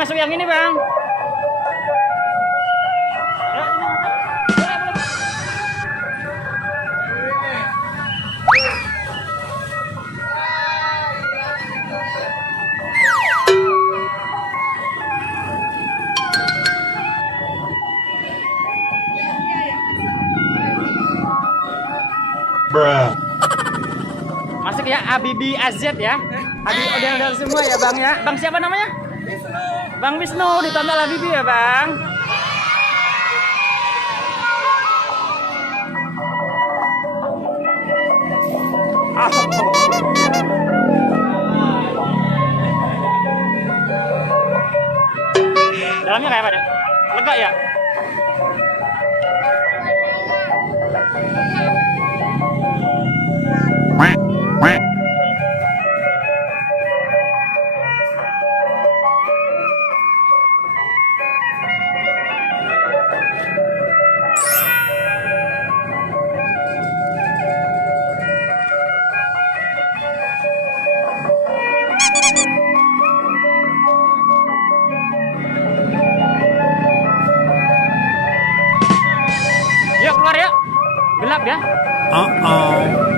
masuk yang ini bang. Ya, ini masuk. Boleh, boleh. Bruh. Masuk ya Abibi AZ ya. Habib model semua ya bang ya. Bang siapa namanya? Bang Wisnu di Tonton Habibi ya bang. Dalamnya kayak apa deh? Lega ya? Yuk keluar yuk. Gelap ya. Uh-oh.